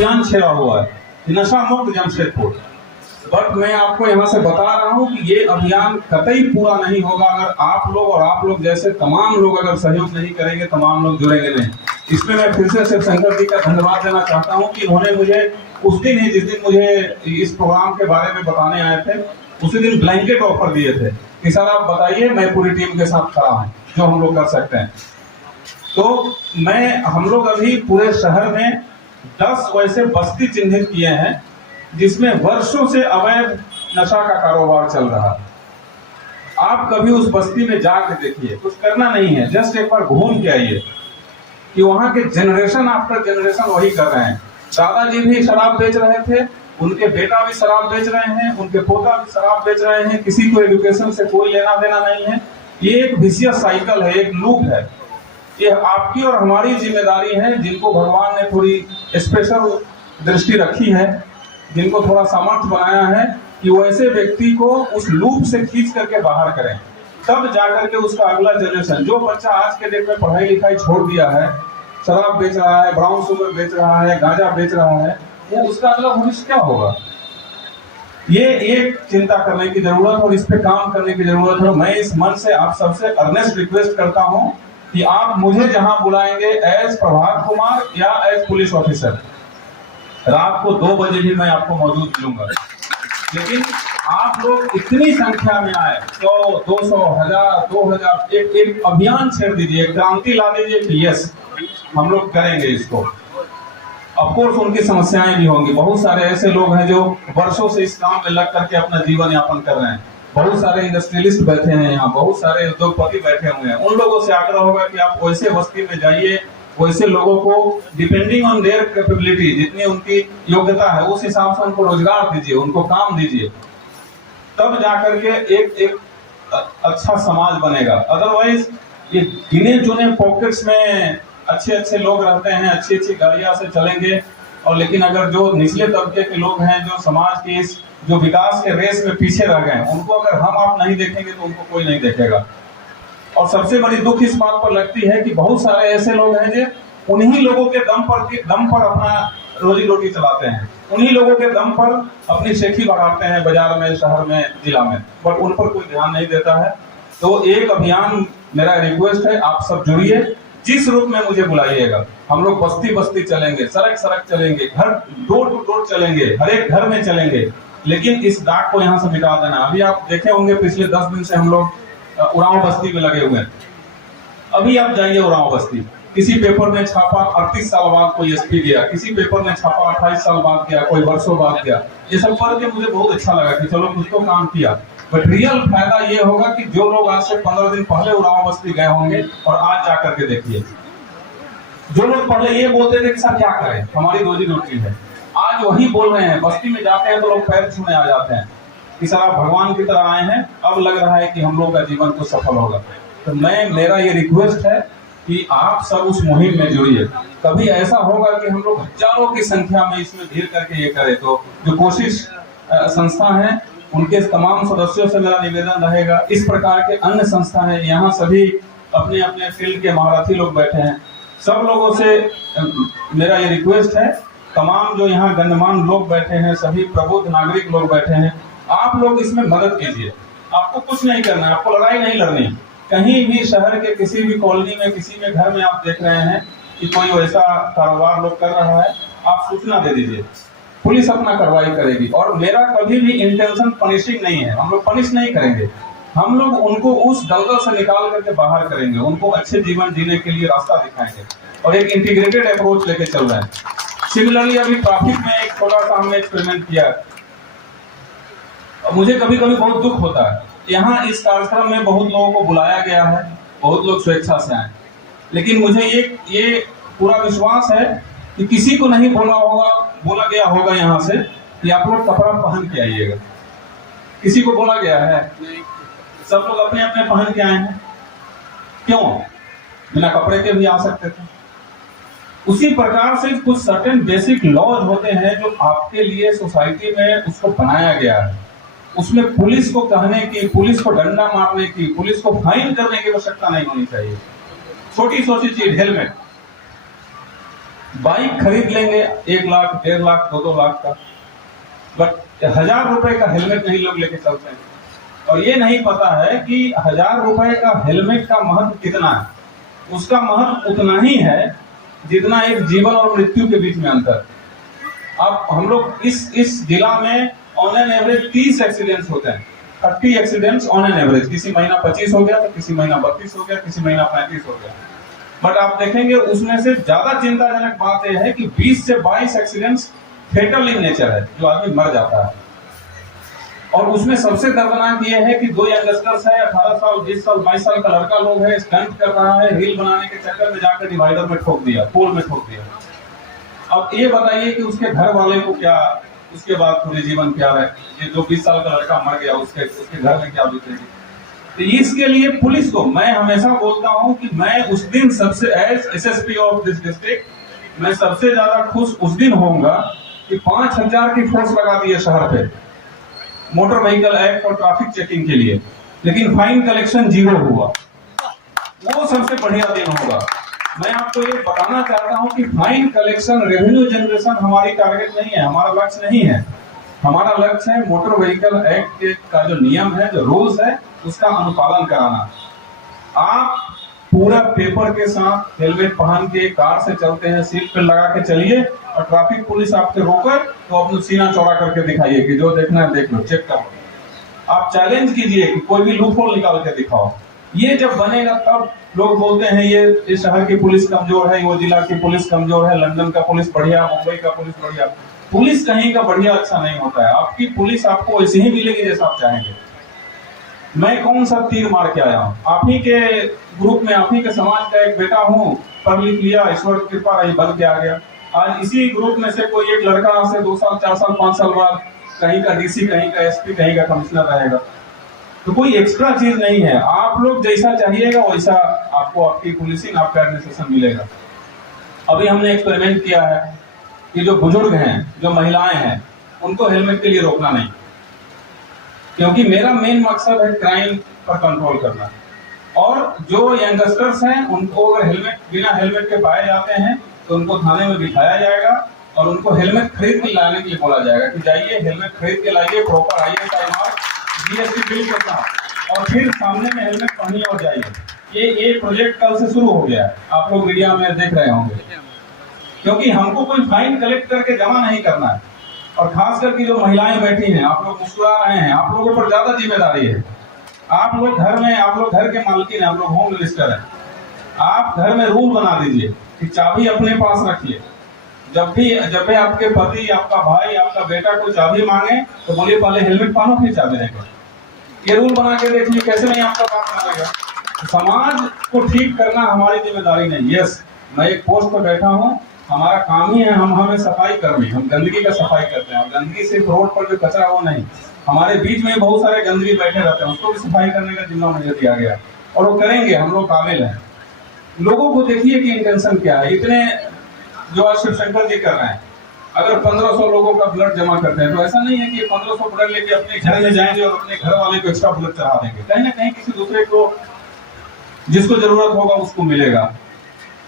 अभियान छेड़ा हुआ है, नशा मुक्त जमशेदपुर। बट मैं आपको यहाँ से बता रहा हूँ कि ये अभियान कतई पूरा नहीं होगा अगर आप लोग और आप लोग जैसे तमाम लोग अगर सहयोग नहीं करेंगे, तमाम लोग जुड़ेंगे नहीं। इसमें मैं फिर से शिवशंकर जी का धन्यवाद देना चाहता हूँ कि उन्होंने मुझे उस दिन ही, जिस दिन मुझे इस प्रोग्राम के बारे में बताने आए थे, उसी दिन ब्लैंकेट ऑफर दिए थे कि सर आप बताइए, मैं पूरी टीम के साथ खड़ा हूँ, जो हम लोग कर सकते हैं। तो हम लोग अभी पूरे शहर में 10 वैसे बस्ती चिन्हित किए हैं जिसमें वर्षों से अवैध नशा का कारोबार चल रहा है। आप कभी उस बस्ती में जाकर देखिए, कुछ करना नहीं है, जस्ट एक बार घूम के आइए कि वहां के जनरेशन आफ्टर जनरेशन वही कर रहे हैं। दादाजी भी शराब बेच रहे थे, उनके बेटा भी शराब बेच रहे हैं, उनके पोता भी शराब बेच रहे हैं, किसी को एजुकेशन से कोई लेना देना नहीं है। ये एक विशियस साइकिल है, एक लूप है। ये आपकी और हमारी जिम्मेदारी है, जिनको भगवान ने थोड़ी स्पेशल दृष्टि रखी है, जिनको थोड़ा सामर्थ्य बनाया है, कि वैसे व्यक्ति को उस लूप से खींच करके बाहर करें, तब जाकर के उसका अगला जनरेशन, जो बच्चा आज के डेट में पढ़ाई लिखाई छोड़ दिया है, शराब बेच रहा है, ब्राउन शुगर बेच रहा है, गांजा बेच रहा है, वो उसका अगला भविष्य क्या होगा? ये एक चिंता करने की जरूरत और इस पे काम करने की जरूरत है। मैं इस मन से आप सबसे अर्नेस्ट रिक्वेस्ट करता हूँ कि आप मुझे जहां बुलाएंगे एज प्रभात कुमार या एज पुलिस ऑफिसर, रात को 2 बजे भी मैं आपको मौजूद मिलूंगा। लेकिन आप लोग इतनी संख्या में आए, 100, 200, 1000, 2000, एक अभियान छेड़ दीजिए, क्रांति ला दीजिए कि यस हम लोग करेंगे इसको। ऑफकोर्स उनकी समस्याएं भी होंगी। बहुत सारे ऐसे लोग हैं जो वर्षों से इस काम में लग करके अपना जीवन यापन कर रहे हैं। बहुत सारे इंडस्ट्रियलिस्ट बैठे हैं यहाँ, बहुत सारे उद्योगपति बैठे हुए हैं। उन लोगों से आग्रह होगा कि आप वैसे बस्ती में जाइए, वैसे लोगों को डिपेंडिंग ऑन देयर कैपेबिलिटी, जितनी उनकी योग्यता है उस हिसाब से उनको रोजगार दीजिए, उनको काम दीजिए, तब जाकर के एक अच्छा समाज बनेगा। अदरवाइज ये गिने चुने पॉकेट्स में अच्छे लोग रहते हैं, अच्छी गाड़ियां से चलेंगे, और लेकिन अगर जो निचले तबके के लोग हैं, जो समाज के इस जो विकास के रेस में पीछे रह गए, उनको अगर हम आप नहीं देखेंगे तो उनको कोई नहीं देखेगा। और सबसे बड़ी दुख इस बात पर लगती है कि बहुत सारे ऐसे लोग हैं जो उन्हीं लोगों के दम पर अपना रोजी रोटी चलाते हैं, उन्हीं लोगों के दम पर अपनी शेखी बढ़ाते हैं बाजार में, शहर में, जिला में, बट उन पर कोई ध्यान नहीं देता है। तो एक अभियान, मेरा रिक्वेस्ट है, आप सब जुड़िए, जिस रूप में मुझे बुलाइएगा। हम लोग बस्ती बस्ती चलेंगे, सड़क चलेंगे, घर डोर टू डोर चलेंगे, हर एक घर में चलेंगे, लेकिन इस दाग को यहाँ से मिटा देना। अभी आप देखे होंगे पिछले 10 दिन से हम लोग उरांव बस्ती में लगे हुए हैं। अभी आप जाइए उरांव बस्ती, किसी पेपर में छापा 38 साल बाद कोई एसपी गया, किसी पेपर में छापा 28 साल बाद गया, कोई वर्षों बाद गया। ये सब पढ़ के मुझे बहुत अच्छा लगा कि चलो कुछ तो काम किया। बट रियल फायदा ये होगा कि जो लोग आज से 15 दिन पहले उरांव बस्ती गए होंगे और आज जाकर के देखिए, जो लोग पहले ये बोलते थे कि सर क्या करें, हमारी रोजी रोटी है, आज वही बोल रहे हैं। बस्ती में जाते हैं तो लोग पैर छूने आ जाते हैं कि सर आप भगवान की तरह आए हैं, अब लग रहा है कि हम लोग का जीवन तो सफल होगा। तो मेरा ये रिक्वेस्ट है कि आप सब उस मुहिम में जुड़िए। कभी ऐसा होगा कि हम लोग हजारों की संख्या में इसमें भीड़ करके ये करें, तो जो कोशिश संस्था है उनके तमाम सदस्यों से मेरा निवेदन रहेगा, इस प्रकार के अन्य संस्था है, यहाँ सभी अपने अपने फील्ड के महारथी लोग बैठे हैं, सब लोगों से मेरा ये रिक्वेस्ट है, तमाम जो यहाँ गणमान्य लोग बैठे हैं, सभी प्रबुद्ध नागरिक लोग बैठे हैं, आप लोग इसमें मदद कीजिए। आपको कुछ नहीं करना है, आपको लड़ाई नहीं लड़नी। कहीं भी शहर के किसी भी कॉलोनी में, किसी में घर में आप देख रहे हैं कि कोई वैसा कारोबार लोग कर रहा है, आप सूचना दे दीजिए, पुलिस अपना कार्रवाई करेगी। और मेरा कभी भी इंटेंशन पनिशिंग नहीं है, हम लोग पनिश नहीं करेंगे, हम लोग उनको उस दलदल से निकाल करके बाहर करेंगे, उनको अच्छे जीवन जीने के लिए रास्ता दिखाएंगे और एक इंटीग्रेटेड अप्रोच लेके चल रहे हैं। सिमिलरली अभी ट्रैफिक में एक थोड़ा सा हमने एक्सपेरिमेंट किया, मुझे कभी कभी बहुत दुख होता है। यहाँ इस कार्यक्रम में बहुत लोगों को बुलाया गया है, बहुत लोग स्वेच्छा से आए, लेकिन मुझे ये पूरा विश्वास है कि किसी को नहीं बोला गया होगा यहाँ से कि आप लोग कपड़ा पहन के आइएगा। किसी को बोला गया है? सब लोग अपने अपने पहन के आए हैं। क्यों? बिना कपड़े के भी आ सकते थे। उसी प्रकार से कुछ सर्टेन बेसिक लॉज होते हैं जो आपके लिए सोसाइटी में उसको बनाया गया है। उसमें पुलिस को कहने की, पुलिस को डंडा मारने की, पुलिस को फाइन करने की आवश्यकता नहीं होनी चाहिए। छोटी छोटी चीज, हेलमेट, बाइक खरीद लेंगे 1 लाख 1.5 लाख 2-2 लाख का, बट 1000 रुपए का हेलमेट नहीं लोग लेके चलते हैं। और ये नहीं पता है कि 1000 रुपए का हेलमेट का महत्व कितना है। उसका महत्व उतना ही है जितना एक जीवन और मृत्यु के बीच में अंतर। अब हम लोग इस जिला में ऑन एन एवरेज 30 एक्सीडेंट्स होते हैं, 30 एक्सीडेंट्स ऑन एन एवरेज। किसी महीना 25 हो गया तो किसी महीना 32 हो गया, किसी महीना 35 हो गया। बट आप देखेंगे उसमें से ज्यादा चिंताजनक बात यह है कि 20 से 22 एक्सीडेंट्स फेटल इन नेचर है, जो आदमी मर जाता है। और उसमें सबसे दर्दनाक ये है कि 2 यंगस्टर्स है, 18 साल 20 साल 22 साल का लड़का लोग है, स्टंट कर रहा है, रील बनाने के चक्कर में जाकर डिवाइडर में ठोक दिया, पोल में ठोक दिया। अब ये बताइए कि उसके घर वाले को क्या, उसके बाद पूरे जीवन क्या है। ये जो 20 साल का लड़का मर गया, उसके घर में क्या बीतेगी। तो इसके लिए पुलिस को मैं हमेशा बोलता हूं कि मैं उस दिन सबसे as SSP of this district मैं सबसे ज्यादा खुश उस दिन होऊंगा कि 5000 की फोर्स लगा दी है शहर पे मोटर व्हीकल एक्ट और ट्रैफिक चेकिंग के लिए, लेकिन फाइन कलेक्शन 0 हुआ। वो सबसे बढ़िया दिन होगा। मैं आपको ये बताना चाहता हूं कि फाइन कलेक्शन, रेवेन्यू जनरेशन हमारी टारगेट नहीं है, हमारा लक्ष्य नहीं है। हमारा लक्ष्य है मोटर व्हीकल एक्ट का जो नियम है, जो रूल्स है, उसका अनुपालन कराना। आप पूरा पेपर के साथ हेलमेट पहन के कार से चलते हैं, सीट पे लगा के चलिए, और ट्रैफिक पुलिस आपके रोके तो अपना सीना चौड़ा करके दिखाइए कि जो देखना है देख लो, चेक करो। आप चैलेंज कीजिए कि कोई भी लूपहोल निकाल के दिखाओ। ये जब बनेगा तब लोग बोलते हैं ये इस शहर की पुलिस कमजोर है, वो जिला की पुलिस कमजोर है, लंदन का पुलिस बढ़िया, मुंबई का पुलिस बढ़िया। पुलिस कहीं का बढ़िया अच्छा नहीं होता है। आपकी पुलिस आपको ऐसे ही मिलेगी जैसा आप चाहेंगे। मैं कौन सा तीर मार के आया हूँ, आप ही के ग्रुप में, आप ही के समाज का एक बेटा हूँ, पढ़ लिख लिया, ईश्वर की कृपा रही, बन के आ गया। आज इसी ग्रुप में से कोई एक लड़का से 2 साल 4 साल 5 साल बाद कहीं का डीसी, कहीं का एसपी, कहीं का कमिश्नर रहेगा। तो कोई एक्स्ट्रा चीज नहीं है। आप लोग जैसा चाहिएगा वैसा आपको आपकी पुलिसिंग, आपका एडमिनिस्ट्रेशन मिलेगा। अभी हमने एक्सपेरिमेंट किया है कि जो बुजुर्ग हैं, जो महिलाएं हैं, उनको हेलमेट के लिए रोकना नहीं, क्योंकि मेरा मेन मकसद है क्राइम पर कंट्रोल करना। और जो यंगस्टर्स हैं उनको अगर हेलमेट, बिना हेलमेट के पाए जाते हैं तो उनको थाने में बिठाया जाएगा और उनको हेलमेट खरीद के लाने के लिए बोला जाएगा कि जाइए हेलमेट खरीद के लाइए, प्रॉपर आइए, टाइम मार्क, जीएसटी बिल के साथ, और फिर सामने में हेलमेट पहनिए और जाइए। ये प्रोजेक्ट कल से शुरू हो गया है, आप लोग मीडिया में देख रहे होंगे। क्योंकि हमको कोई फाइन कलेक्ट करके जमा नहीं करना है। और खास करके जो महिलाएं बैठी हैं, आप लोग मुस्कुरा रहे हैं, आप लोगों पर ज्यादा जिम्मेदारी है। आप लोग घर में, आप लोग घर के मालकिन हैं, आप लोग होम मिनिस्टर हैं। आप घर में रूल बना दीजिए कि चाबी अपने पास रखिए। जब भी आपके पति, आपका भाई, आपका बेटा कोई चाबी मांगे तो बोलिए पहले हेलमेट पहनो फिर चाबी देंगे। ये रूल बना के देखिए कैसे नहीं आपका बात मानेगा। समाज को ठीक करना हमारी जिम्मेदारी नहीं। यस, मैं एक पोस्ट पर बैठा हूँ, हमारा काम ही है, हमें सफाई करनी, हम गंदगी का सफाई करते हैं। और गंदगी सिर्फ रोड पर जो कचरा वो नहीं, हमारे बीच में बहुत सारे गंदगी बैठे रहते हैं, उसको भी सफाई करने का जिम्मा मुझे दिया गया और वो करेंगे, हम लोग काबिल हैं। लोगों को देखिए कि इंटेंशन क्या है। इतने जो आज शिवशंकर जी कर रहे हैं, अगर 1500 लोगों का ब्लड जमा करते हैं तो ऐसा नहीं है कि 1500 ब्लड लेके अपने घर में जाएंगे और अपने घर वाले को एक्स्ट्रा ब्लड चढ़ा देंगे। कहीं ना कहीं किसी दूसरे को, जिसको जरूरत होगा उसको मिलेगा।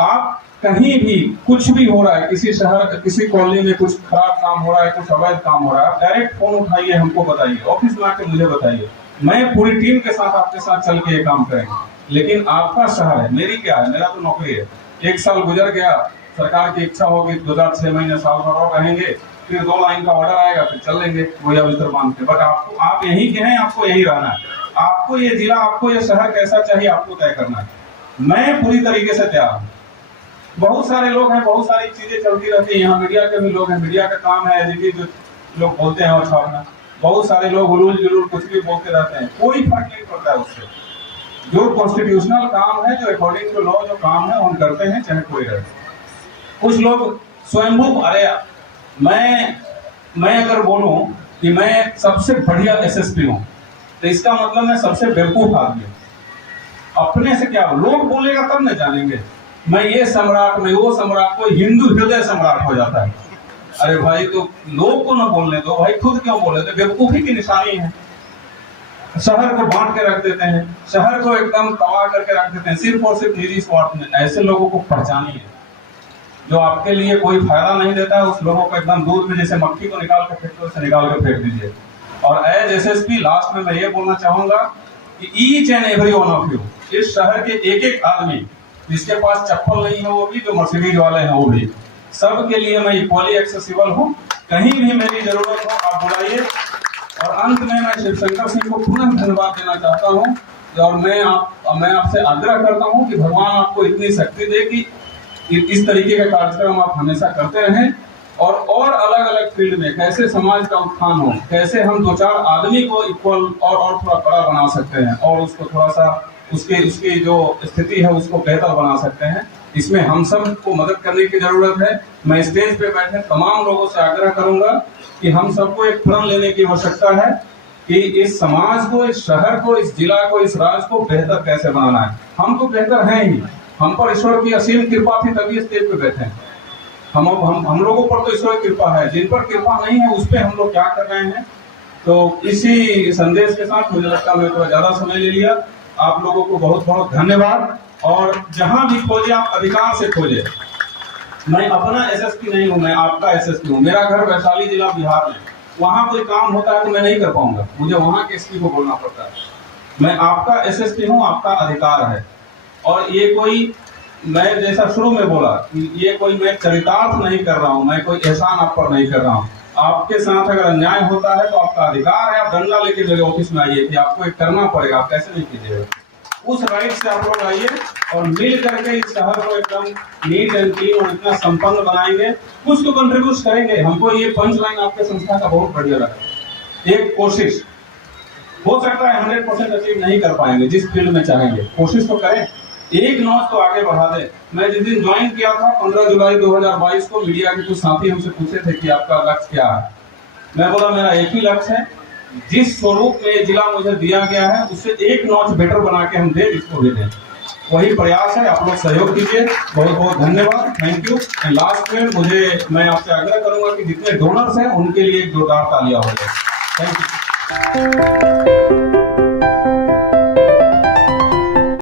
आप कहीं भी कुछ भी हो रहा है, किसी शहर, किसी कॉलोनी में कुछ खराब काम हो रहा है, कुछ अवैध काम हो रहा है, आप डायरेक्ट फोन उठाइए, हमको बताइए, ऑफिस में आके मुझे बताइए। मैं पूरी टीम के साथ आपके साथ चल के ये काम करेंगे। लेकिन आपका शहर है, मेरी क्या है, मेरा तो नौकरी है। 1 साल गुजर गया, सरकार की इच्छा होगी 6 महीने साल भर और रहेंगे, फिर 2 लाइन का ऑर्डर आएगा, फिर चल लेंगे गोया बिस्तर बांध के। बट आपको, आप यहीं के हैं, आपको यहीं रहना है। आपको ये जिला, आपको ये शहर कैसा चाहिए, आपको तय करना है। मैं पूरी तरीके से तैयार हूँ। बहुत सारे लोग हैं, बहुत सारी चीजें चलती रहती है, यहाँ मीडिया के भी लोग हैं, मीडिया का काम है जो लोग बोलते हैं और छापना। बहुत सारे लोग उलूल जुलूल कुछ भी बोलते रहते हैं, कोई फर्क नहीं पड़ता है उससे। जो कॉन्स्टिट्यूशनल काम है, जो अकॉर्डिंग टू लॉ जो काम है, हम करते हैं, चाहे कोई रहे। कुछ लोग स्वयंभू, अरे मैं अगर बोलूं कि मैं सबसे बढ़िया एसएसपी हूं तो इसका मतलब मैं सबसे बेवकूफ आदमी हूं। अपने से क्या लोग बोलेगा तब न जानेंगे। मैं ये सम्राट, मैं वो सम्राट, कोई हिंदू हृदय सम्राट हो जाता है। अरे भाई, तो लोग को ना बोलने दो भाई, खुद क्यों बोले? तो बेवकूफी की निशानी है। शहर को बांट के रख देते हैं, शहर को एकदम तबाह करके रख देते हैं, सिर्फ और सिर्फ निजी स्वार्थ में। ऐसे लोगों को पहचानिए। जो आपके लिए कोई फायदा नहीं देता है, उस लोगों को एकदम दूर में जैसे मक्खी को निकाल के फेंकते वैसे निकाल के फेंक दीजिए। और एज एसएसपी लास्ट में मैं ये बोलना चाहूंगा कि each and every one of you, इस शहर के एक एक आदमी जिसके पास चप्पल नहीं है वो भी, जो मर्सिडीज वाले हैं वो भी, सबके लिए मैं इक्वली एक्सेसिबल हूँ। कहीं भी मेरी जरूरत हो आप बुलाइए। और अंत में मैं शिवशंकर सिंह को पुनः धन्यवाद देना चाहता हूँ और मैं आपसे आग्रह करता हूँ कि भगवान आपको इतनी शक्ति दे कि इस तरीके का कार्यक्रम आप हमेशा करते रहें और अलग अलग फील्ड में कैसे समाज का उत्थान हो, कैसे हम दो चार आदमी को इक्वल और थोड़ा बड़ा बना सकते हैं और उसको थोड़ा सा उसकी जो स्थिति है उसको बेहतर बना सकते हैं, इसमें हम सब को मदद करने की जरूरत है। मैं स्टेज पे बैठे तमाम लोगों से आग्रह करूंगा कि हम सबको एक प्रण लेने की आवश्यकता है कि इस समाज को, इस शहर को, इस जिला को, इस राज्य को बेहतर कैसे बनाना है। हम तो बेहतर हैं ही, हम पर ईश्वर की असीम कृपा थी तभी स्टेज पे बैठे हैं। हम लोगों पर तो ईश्वर की कृपा है, जिन पर कृपा नहीं है उस पे हम लोग क्या कर रहे हैं। तो इसी संदेश के साथ मुझे लगता है मैं थोड़ा ज्यादा समय ले लिया। आप लोगों को बहुत बहुत धन्यवाद। और जहां भी खोजे आप अधिकार से खोजे। मैं अपना एसएसपी नहीं हूं, मैं आपका एसएसपी हूं। मेरा घर वैशाली जिला बिहार में, वहां कोई काम होता है तो मैं नहीं कर पाऊंगा, मुझे वहां के एसपी को बोलना पड़ता है। मैं आपका एसएसपी हूं, आपका अधिकार है। और ये कोई, मैं जैसा शुरू में बोला कि ये कोई मैं चरितार्थ नहीं कर रहा हूं, मैं कोई एहसान आप पर नहीं कर रहा हूं। आपके साथ अगर अन्याय होता है तो आपका अधिकार है, आप डंडा लेके मेरे ऑफिस में आइए कि आपको एक करना पड़ेगा, आप कैसे नहीं कीजिएगा। उस राइट से आप लोग आइए और मिल करके इस शहर को एकदम नीट एंड क्लीन और इतना संपन्न बनाएंगे। कुछ तो कंट्रीब्यूट करेंगे। हमको ये पंच लाइन आपके संस्था का बहुत बढ़िया लगा। एक कोशिश, हो सकता है 100% अचीव नहीं कर पाएंगे, जिस फील्ड में चाहेंगे कोशिश तो करें, एक नॉच तो आगे बढ़ा दें। मैं जिस दिन ज्वाइन किया था 15 जुलाई 2022 को, मीडिया के कुछ साथी हमसे पूछे थे कि आपका लक्ष्य क्या है। मैं बोला मेरा एक ही लक्ष्य है, जिस स्वरूप में जिला मुझे दिया गया है उससे एक नॉच बेटर बना के हम दें, इसको भी दें। वही प्रयास है, आप लोग सहयोग कीजिए। बहुत बहुत धन्यवाद, थैंक यू। लास्ट में मैं आपसे आग्रह करूंगा कि जितने डोनर्स हैं उनके लिए एक जोरदार तालियां हो जाए। Thank you.